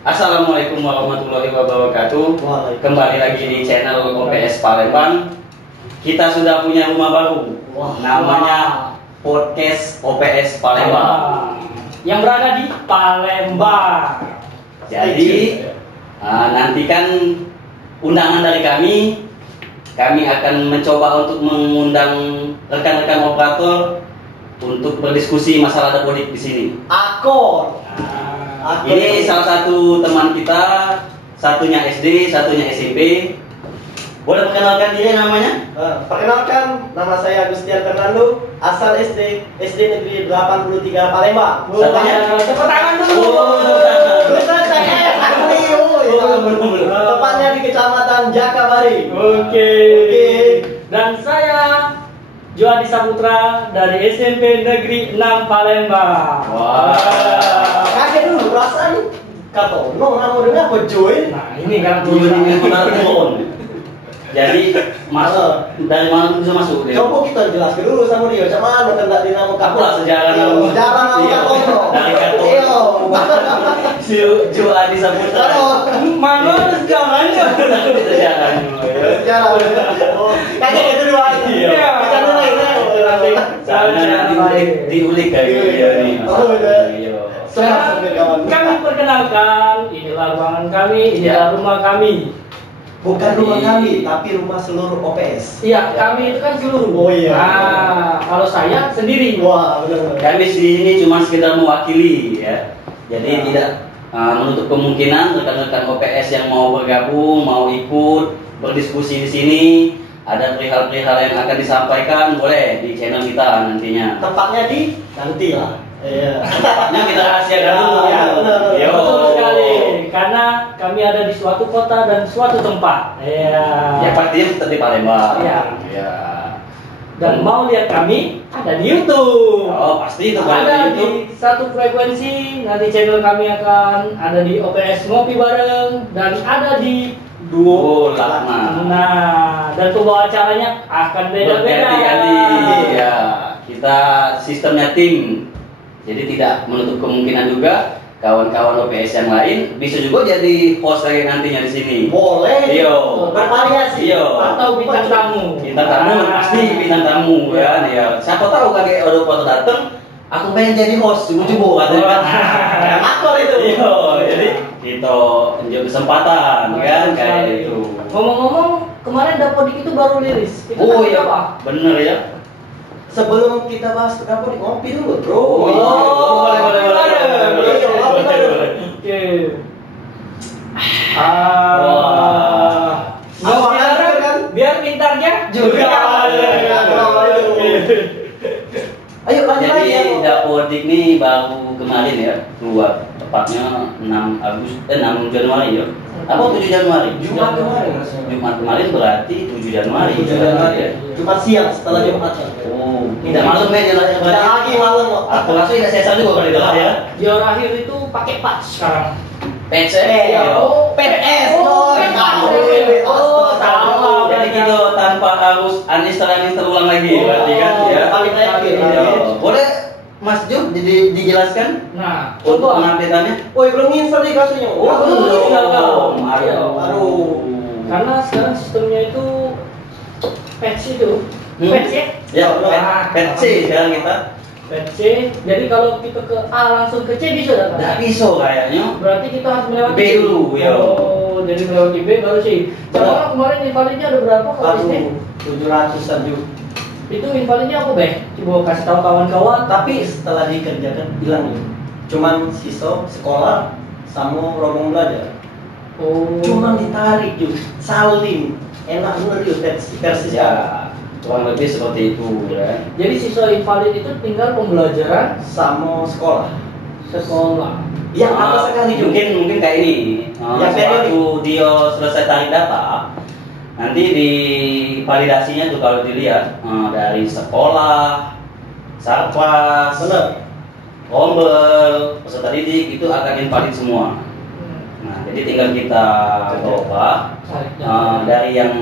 Assalamualaikum warahmatullahi wabarakatuh. Kembali lagi di channel OPS Palembang. Kita sudah punya rumah baru. Namanya Podcast OPS Palembang yang berada di Palembang. Jadi nantikan undangan dari kami. Kami akan mencoba untuk mengundang rekan-rekan operator untuk berdiskusi masalah dapodik di sini. Ini salah satu teman kita, satunya SD, satunya SMP. Boleh perkenalkan diri namanya? Perkenalkan, nama saya Agustian Fernando, asal SD Negeri 83 Palembang. Satunya? Tepuk tangan dulu. Tepatnya di Kecamatan Jakabari. Oke. Dan saya Juhadi Saputra dari SMP Negeri 6 Palembang. Kaget dulu perasaan kata, nama dengar apa join? Nah, ini kan Jadi masuk dari mana bisa masuk dia? Coba kita jelaskan dulu sama dia, macam mana hendak dinamakan? Aku lah sejarah nama. Sejarah nama dari kartu. Si Juhadi Saputra. Mana sejarahnya? Sejarahnya. Sejarah. Kaget itu dua. Iya. Kita mulai diulik kayak gitu nih. Kami perkenalkan, inilah ruangan kami, inilah rumah kami. Bukan rumah kami, tapi rumah seluruh OPS. Iya, kami itu kan seluruh. Oh iya. Nah, kalau saya sendiri. Wah, benar. Kami di sini cuma sekedar mewakili ya. Jadi tidak menutup kemungkinan rekan-rekan OPS yang mau bergabung, mau ikut berdiskusi di sini, ada perihal-perihal yang akan disampaikan, boleh di channel kita nantinya. Tempatnya di nanti lah. Iya. Tempatnya kita rahasiakan dulu ya. Yo. Betul sekali. Karena kami ada di suatu kota dan suatu tempat. Iya. Ya pastinya tetap di Palembang. Iya. Ya. Dan mau lihat kami ada di YouTube. Oh pasti itu Ada di YouTube. di satu frekuensi. Nanti channel kami akan ada di OPS Ngopi Bareng dan ada di Duo Lakna. Nah, dan pembawa acaranya akan beda-beda. Berganti-ganti. Ya. Kita sistemnya tim. Jadi tidak menutup kemungkinan juga kawan-kawan OPS yang lain bisa juga jadi host lagi nantinya di sini. Boleh. Iya. Bervariasi. Iya. Atau bintang tamu. Bintang tamu pasti bintang tamu kan ya. Siapa tahu kakek ada foto dateng, aku pengen jadi host, coba katanya kan. Aktor itu. Iya, jadi kita tunjuk kesempatan kan kayak itu. Ngomong-ngomong, kemarin Dapodik itu baru liris. Itu Oh tentang iya, apa? bener ya. Sebelum kita bahas ke dapur, ngopi dulu, bro. Oh, iya. Boleh. Oke. Ngopi kan? Biar bintangnya juga. Ayo lanjut Jadi lagi ya. Dapodik nih baru kemarin ya keluar, tepatnya 6 Januari ya. Apa 7 Januari? Jumat kemarin rasanya. Jumat kemarin berarti 7 Januari. 7 Januari ya. Jumat siang setelah Jumat. Oh, tidak malam ya jalannya Tidak berarti. lagi malam kok. Aku rasa tidak sesar juga kalau itu lah ya. Di orang akhir itu pakai patch sekarang. PC. Oh, PPS. Oh, salah. Jadi kita tanpa harus uninstall terulang lagi berarti kan ya. Paling terakhir. Ya. Boleh Mas Jo dijelaskan Nah, untuk coba. pengupdateannya? Woi, belum install nih kasihnya. belum. Aduh. Karena sekarang sistemnya itu patch itu. Patch ya? Ya, PC sekarang kita. Patch C. Jadi kalau kita ke A langsung ke C bisa Nggak datang. bisa kayaknya. Berarti kita harus melewati B dulu, ya. Oh, jadi melewati B baru C. Coba kemarin invalidnya ada berapa kalau SD? 700-an juga. Itu invalidnya apa, Beh? Coba kasih tahu kawan-kawan. Tapi setelah dikerjakan hilang ya. Cuman sisa sekolah sama rombong belajar. Oh. Cuman ditarik juga. Salin. Enak bener yuk versi sekarang. Ya, kurang lebih seperti itu ya. Jadi siswa invalid itu tinggal pembelajaran Sama sekolah. sekolah. Yang apa sekali juga. Mungkin kayak ini. Yang Waktu dia selesai tarik data, nanti di validasinya tuh kalau dilihat dari sekolah, sarpas, Bener. rombel, peserta didik itu akan invalid semua. Nah, jadi tinggal kita coba dari yang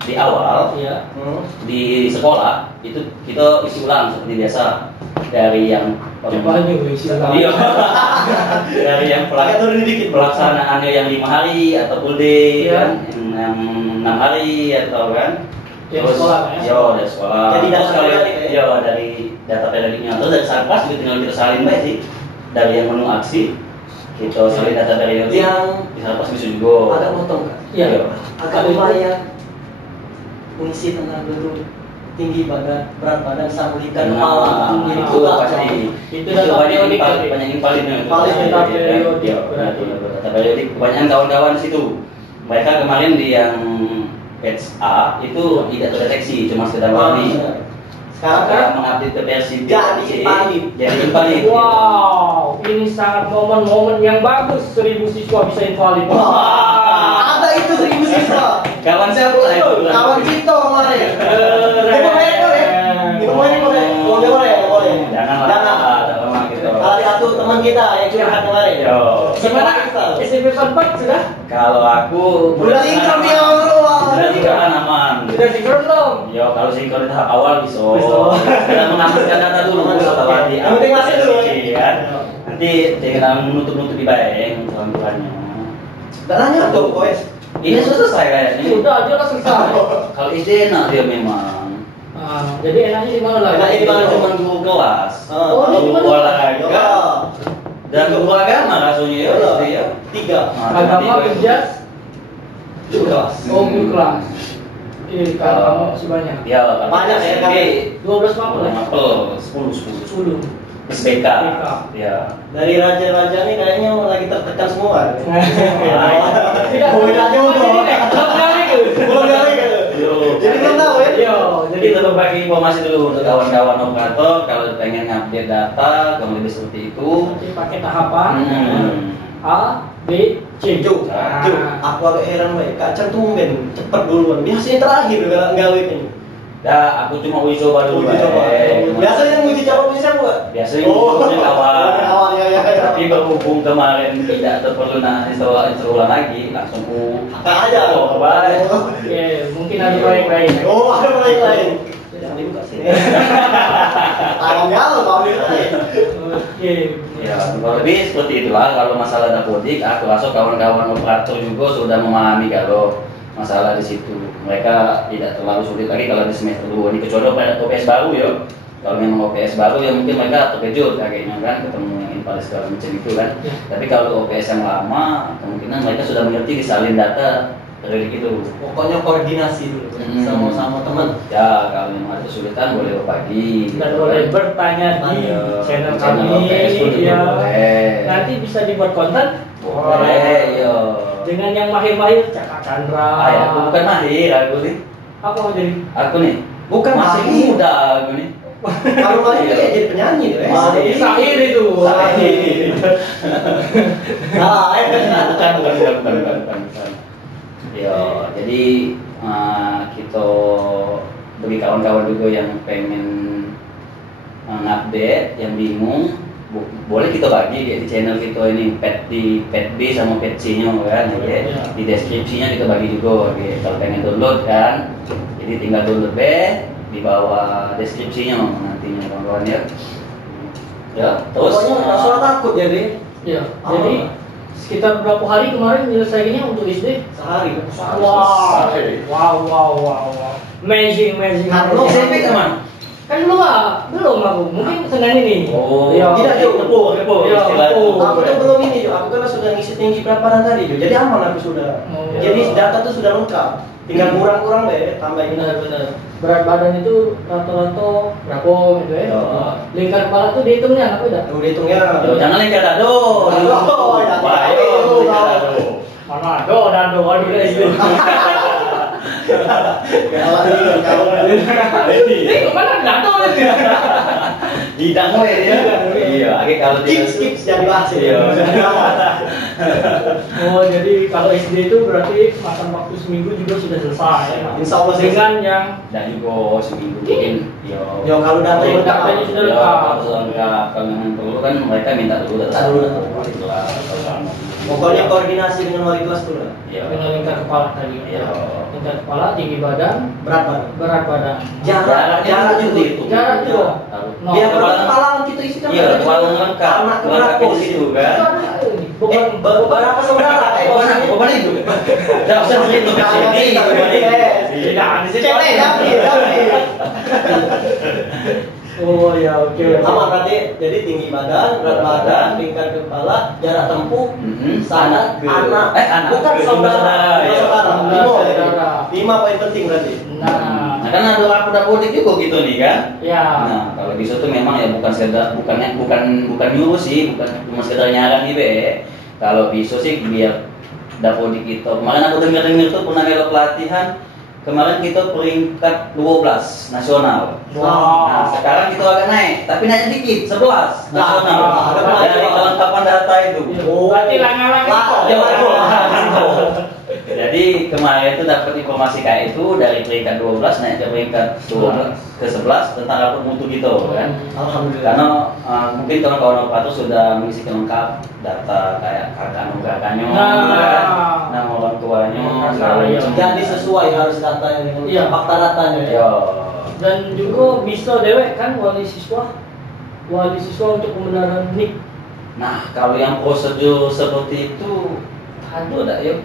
di awal Iya. di sekolah itu kita isi ulang seperti biasa dari yang Banyak istilah. Iya. Dari yang Agak turun dikit. pelaksanaannya yang 5 hari atau full day Iya. kan, yang 6 hari atau kan. Yang Terus, sekolah, ya? Yo, dari sekolah. Jadi Terus data kalau periodik, ya? yo dari data periodiknya terus dari Sarpas juga tinggal kita salin baik sih. Dari yang menu aksi kita salin data periodik. Yang Di Sarpas bisa juga. agak potong kan? Iya. Agak lumayan mengisi tenaga dulu tinggi badan, berat badan, sambulitan kepala. Nah, itu Agak pasti. Itu Itu data banyak periodik invalid, tadi. banyak invalid. Invalid, data periodik Iya, berarti. data periodik. Kebanyakan kawan-kawan di situ. Mereka kemarin di yang batch A itu tidak terdeteksi, cuma sekedar warning. Sekarang kan Sekarang mengupdate ke versi B, Jadi C, invalid. jadi invalid. Wow, ini sangat momen-momen yang bagus. 1000 siswa bisa invalid. ada itu 1000 siswa. Kawan saya pula itu. Kawan Cito kemarin. Ini boleh, boleh. Ini boleh, boleh. Boleh, boleh, boleh. Janganlah. Jangan. Jangan gitu. Salah satu teman kita yang curhat kemarin. Yo. Gimana? SMP 44 sudah? Kalau aku Udah sinkron ya Allah. Udah sinkron aman. Sudah sinkron belum? Yo, kalau sinkron tahap awal bisa. Bisa. Kita mengamankan data dulu setelah di Yang penting masuk dulu. kan. Nanti tinggal menutup-nutup di bayang tuan-tuannya. Gak nanya tuh, koes. Ini sudah selesai kayaknya. Sudah aja lah selesai. Kalau SD enak dia memang. Jadi enaknya di mana lah? Enaknya di mana? Cuma guru kelas. Oh, ini Guru cuma olahraga dan guru agama rasanya ya SD ya. 3. Nah, Agama nanti kerja. Kelas. Oh, kelas. Kalau kamu sebanyak. Ya, kalau Banyak ya, SMP, kan? 12 mapel ya? mapel 10. 10. SBK. Ya. Dari raja-raja nih kayaknya lagi tertekan semua. Tidak Boleh aja belum mau. jadi nek, belum jadi ke. Belum kali kan? Yo. Jadi belum tahu ya? Yo, Jadi kita berbagi informasi dulu untuk kawan-kawan operator kalau pengen update data kurang lebih seperti itu. Nanti pakai tahapan A, B, C. Cuk, Cuk, aku agak heran baik. Kak Chan tumben cepet duluan. Biasanya terakhir gak gawe ini. Ya, aku cuma uji coba dulu. Uji coba. Biasanya yang uji coba punya siapa? Biasanya Oh, uji awal. awal ya. Tapi berhubung kemarin tidak perlu install ulang lagi, langsung Kak aja. Oh, baik. Oke, mungkin ada proyek lain. Oh, ada proyek lain. Jangan dibuka sini. Tangannya lo mau lain. Oke. Ya, kurang lebih seperti itulah kalau masalah dapodik. Aku rasa kawan-kawan operator juga sudah memahami kalau masalah di situ. Mereka tidak terlalu sulit lagi kalau di semester 2 ini kecuali OPS baru ya. Kalau memang OPS baru ya mungkin mereka terkejut kayaknya kan ketemu yang invalid segala macam itu kan. Ya. Tapi kalau OPS yang lama kemungkinan mereka sudah mengerti disalin data dari itu. Pokoknya koordinasi dulu sama teman. Ya, kalau memang ada kesulitan boleh berbagi. Dan boleh bertanya di Iya, channel channel kami. OPS pun juga Ya. boleh. Nanti bisa dibuat konten. Boleh, iya. Dengan yang mahir-mahir, Cakak Chandra. Aku bukan mahir, aku nih. Apa mau jadi? Aku nih. Bukan masih mahir. muda aku nih. Kalau lagi kayak jadi penyanyi tuh ya. Sahir itu. Sahir. Bukan. Ya, jadi kita bagi kawan-kawan juga yang pengen ngupdate, yang bingung, boleh kita bagi di channel kita ini di pet B sama pet C-nya kan, ya. Di deskripsinya kita bagi juga. Ya. Kalau pengen download kan, jadi tinggal download B di bawah deskripsinya nantinya kawan-kawan ya. Ya, terus Pokoknya nggak usah takut jadi. Ya, jadi sekitar berapa hari kemarin menyelesaikannya untuk SD? Sehari. Wow. Amazing. Karena SMP teman. Kan belum aku. Mungkin Senin ini. Oh, ya. tidak, Cuk. Kepo, Ya, istilah. kepo. Aku tuh belum ini, Jo. Aku kan sudah ngisi tinggi berat badan tadi, Jo. Jadi aman aku sudah. Oh. Jadi data tuh sudah lengkap. Tinggal kurang-kurang deh, tambahin. Benar. Berat badan itu rata-rata berapa gitu ya? Ya. Lingkar kepala tuh dihitungnya apa udah? Udah hitungnya. Yo, jangan lengkar dado. Mana dado aduh itu. Galak nih, kawan. Ini kemana dado lagi? Hidang we dia. Iya, akhirnya kalau Skip jadi bahas Iya. Oh, jadi kalau SD itu berarti makan waktu seminggu juga sudah selesai. Insya Allah sih. Dengan yang dan juga seminggu mungkin yo. Yo kalau data Kalau lengkap. datanya sudah Ya, lengkap. kalau sudah lengkap, kalau memang perlu kan mereka minta dulu Minta dulu. Itulah, kalau mau Pokoknya koordinasi dengan wali kelas dulu. Iya. Dengan lingkar kepala tadi. Iya. Lingkar kepala, tinggi badan, Berat badan. Jarak juga itu. Jarak juga. No. Biar Kepala- kepala kita isi kan. Iya, kepala lengkap. Anak Lengkap di situ kan. Beberapa saudara. Beban itu. Tidak usah begitu. Tidak, di situ. Tapi. Oh ya, oke. Sama berarti jadi tinggi badan, berat badan, lingkar kepala, jarak tempuh, Anak. anak, bukan Ke saudara, ya. saudara. 5 poin penting berarti. Nah, Nah, kan ada aku dapodik juga gitu nih kan. ya. Nah, kalau bisa tuh memang ya bukan sekedar bukan nyuruh sih, bukan cuma sekedar nyaran nih be. Kalau bisa sih biar dapodik itu. Kemarin aku dengar tuh pernah kalau pelatihan kemarin kita peringkat 12 nasional. Wow. Nah, sekarang kita agak naik, tapi naik dikit 11 nasional. Nah, Dari kelengkapan data itu. Berarti lang-lang Jadi kemarin itu dapat informasi kayak itu dari peringkat 12 naik ke peringkat 12 ke 11 tentang rapor mutu gitu kan. Alhamdulillah. Karena mungkin kawan-kawan operator sudah mengisi lengkap data kayak kakaknya, Nah. nama orang tuanya, Nah, iya. Jadi sesuai harus datanya dengan Iya. fakta datanya. Yo. Dan juga bisa dewek kan wali siswa untuk pembenaran NIK. Nah, kalau yang prosedur seperti itu aduh dah yuk.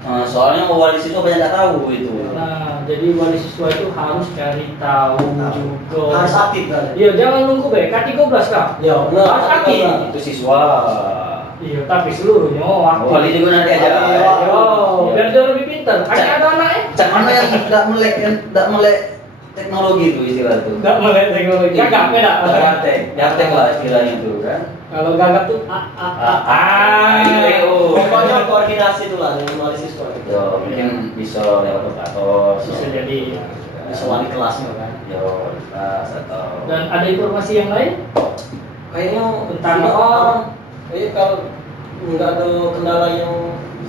Soalnya wali siswa banyak nggak tahu itu. Nah, jadi wali siswa itu harus cari tahu juga. Harus aktif kan? Iya, jangan nunggu K13 Kak. Ya, benar. Harus aktif. Itu siswa. Iya, tapi seluruhnya aktif. Wali juga nanti aja. Yo, biar dia lebih pintar. Ada anaknya. Cak mana yang nggak melek teknologi itu istilah itu. Enggak melek teknologi. Gagap beda. Gaptek lah istilahnya itu kan. Kalau gagap tuh Pokoknya koordinasi itu lah dengan wali siswa. Yo, mungkin bisa lewat operator. bisa jadi. Bisa wali kelasnya kan. Yo, kelas atau. Dan ada informasi yang lain? Kayaknya Tentang tidak- apa? Kayaknya kalau nggak ada kendala yang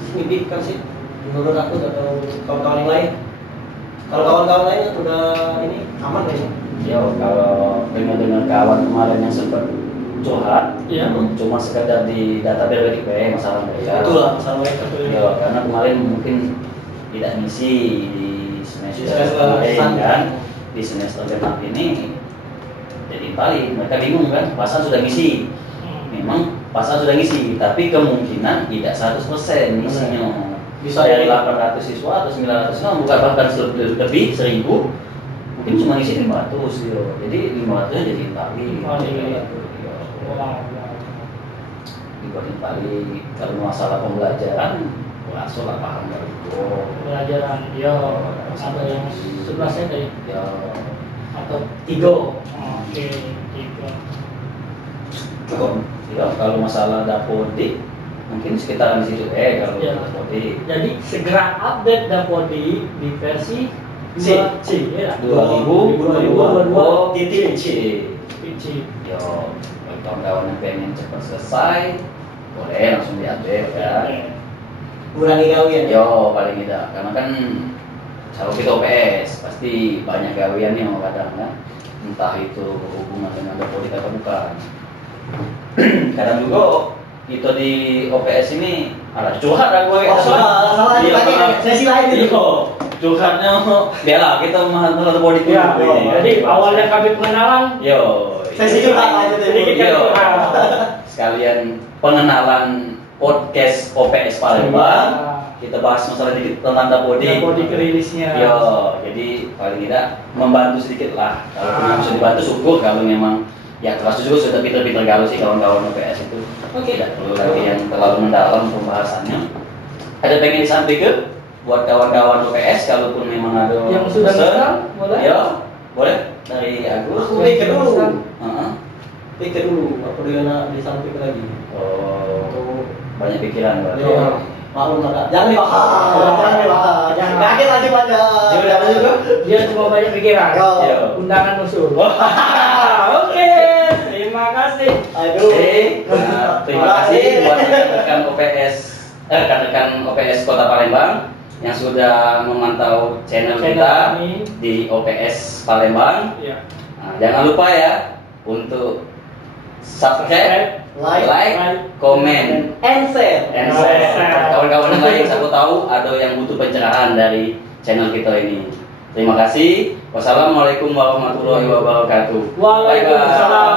signifikan sih menurut aku atau kawan-kawan yang lain. Kalau kawan-kawan lain udah ini aman kayaknya. Yo, kalau dengar kawan kemarin yang sempat curhat, Iya. cuma sekedar di data periodik masalah mereka. Itulah masalah mereka. Yo, karena kemarin mungkin tidak ngisi di semester kemarin Semester kan, di semester genap ini jadi paling mereka bingung kan, pasal sudah ngisi. Memang pasal sudah ngisi, tapi kemungkinan tidak 100% ngisinya. Bisa Dari jadi. 800 siswa atau 900 siswa, bukan bahkan lebih 1000, mungkin cuma ngisi 500 yo. Jadi 500-nya jadi paling. Dibuatin paling. Kalau masalah pembelajaran, langsung lah paham dari itu. Pelajaran dia ada yang 11 tadi Ya, atau 3. Oke, 3. cukup. Ya, kalau masalah dapodik, mungkin sekitaran di situ kalau Ya. dapodik. Jadi segera update Dapodik di versi C. 2C ya. 2022 titik C. C. Yo, kalau kawan-kawan yang pengen cepat selesai, boleh langsung diupdate kan. Kurangi gawian. Yo, paling tidak, karena kan kalau kita OPS pasti banyak gawian yang kadang kan, entah itu berhubungan dengan dapodik atau bukan. Kadang juga kita di OPS ini ada curhat lah gue. Salah Iya, sesi lain itu. Iya, curhatnya bela kita mahal dapodik dulu. Ya, jadi awalnya kami pengenalan. Yo, Sesi curhat aja deh. Sedikit Yo, curhat. sekalian pengenalan podcast OPS Palembang. Kita bahas masalah dikit tentang dapodik. Dapodik rilisnya. Yo, jadi paling tidak membantu sedikit lah. Kalau memang bisa dibantu syukur, kalau memang ya kelas juga sudah pinter-pinter galau sih kawan-kawan OPS itu. Oke. Tidak perlu lagi yang terlalu mendalam pembahasannya. Ada pengen disampaikan buat kawan-kawan OPS, kalaupun memang ada Yang sudah pesan, pesan, boleh? Yo, boleh dari Agus. Aku pikir dulu. Heeh. Pikir dulu, apa dia nak disampaikan lagi. Oh, banyak pikiran berarti. Iya. Maklum lah, Kak. Jangan dibahas. Jangan kaget lagi pada. Ya udah apa juga? Dia cuma banyak pikiran. Yo. Undangan musuh. Oke, terima kasih. Aduh. Terima kasih buat rekan-rekan OPS, rekan-rekan OPS Kota Palembang yang sudah memantau channel kita kami. di OPS Palembang. Ya. Nah, jangan lupa ya untuk subscribe, like, comment, and share. and share. Kawan-kawan yang lain siapa tahu ada yang butuh pencerahan dari channel kita ini. Terima kasih. Wassalamualaikum warahmatullahi wabarakatuh. Waalaikumsalam.